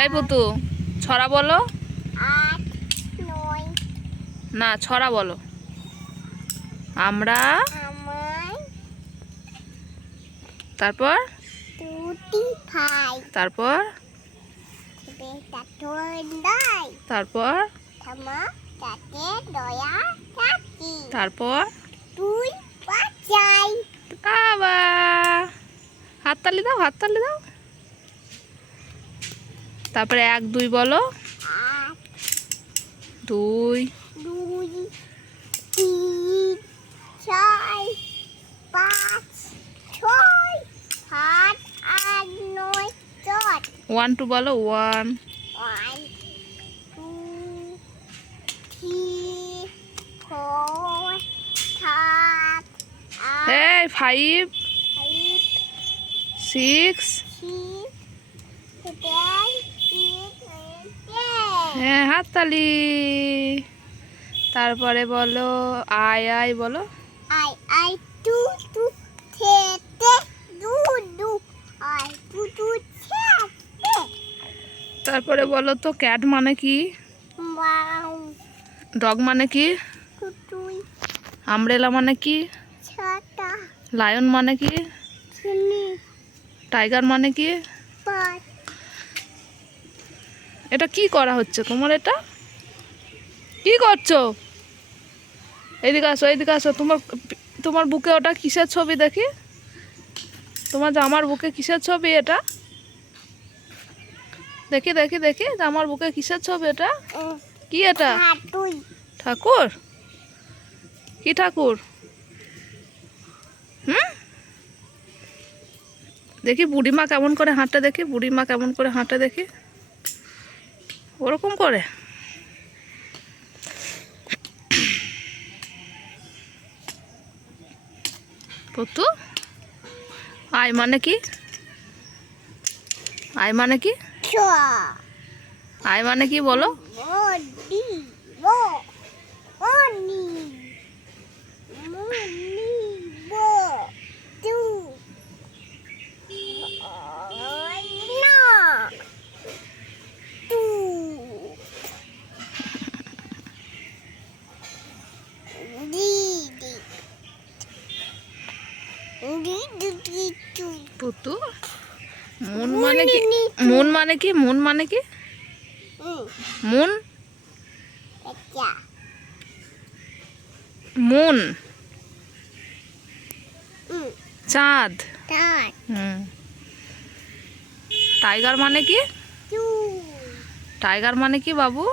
এই পুতু ছড়া বলো। 8 9 না ছড়া বলো। আমরা আমার তারপর দুটি ভাই তারপর বেটা ঠোঁটাই তারপর থামা তাতে দয়া থাকি তারপর তুই বাঁচাই আবার হাততালি দাও, হাততালি দাও। তারপরে 1 2 বলো। 1 2 2 3 4 5 6 7 8 9 10 1 2 বলো। 1 1 2 3 4 5 এই 5 8 6 হ্যাঁ হাততালি। তারপরে বলো আই আই বলো। I do te do I do te তারপরে বলো তো ক্যাট মানে কি, wow ডগ মানে কি, tutui আমব্রেলা মানে কি, chata লায়ন মানে কি, chini টাইগার মানে কি। but এটা কি করা হচ্ছে তোমার? এটা কি করছো? এদিকে আসো, এদিকে আসো। তোমার তোমার বুকে ওটা কিসের ছবি দেখি? তোমার জামার বুকে কিসের ছবি এটা? দেখি দেখি দেখি জামার বুকে কিসের ছবি এটা? কি এটা? hatui ঠাকুর? কি ঠাকুর? হুম, দেখি বুড়িমা কেমন করে হাঁটে, দেখি বুড়িমা কেমন করে হাঁটে দেখি। ওরকম করে পুতু। আই মানে কি? আই মানে কি? cha আই মানে কি বলো? modi bo oni moni bo tu no tu di di tu পুতু মুন মানে কি? মুন মানে কি? মুন মানে কি? মুন acha মুন চাঁদ। tat হুম। টাইগার মানে কি? tu টাইগার মানে কি বাবু?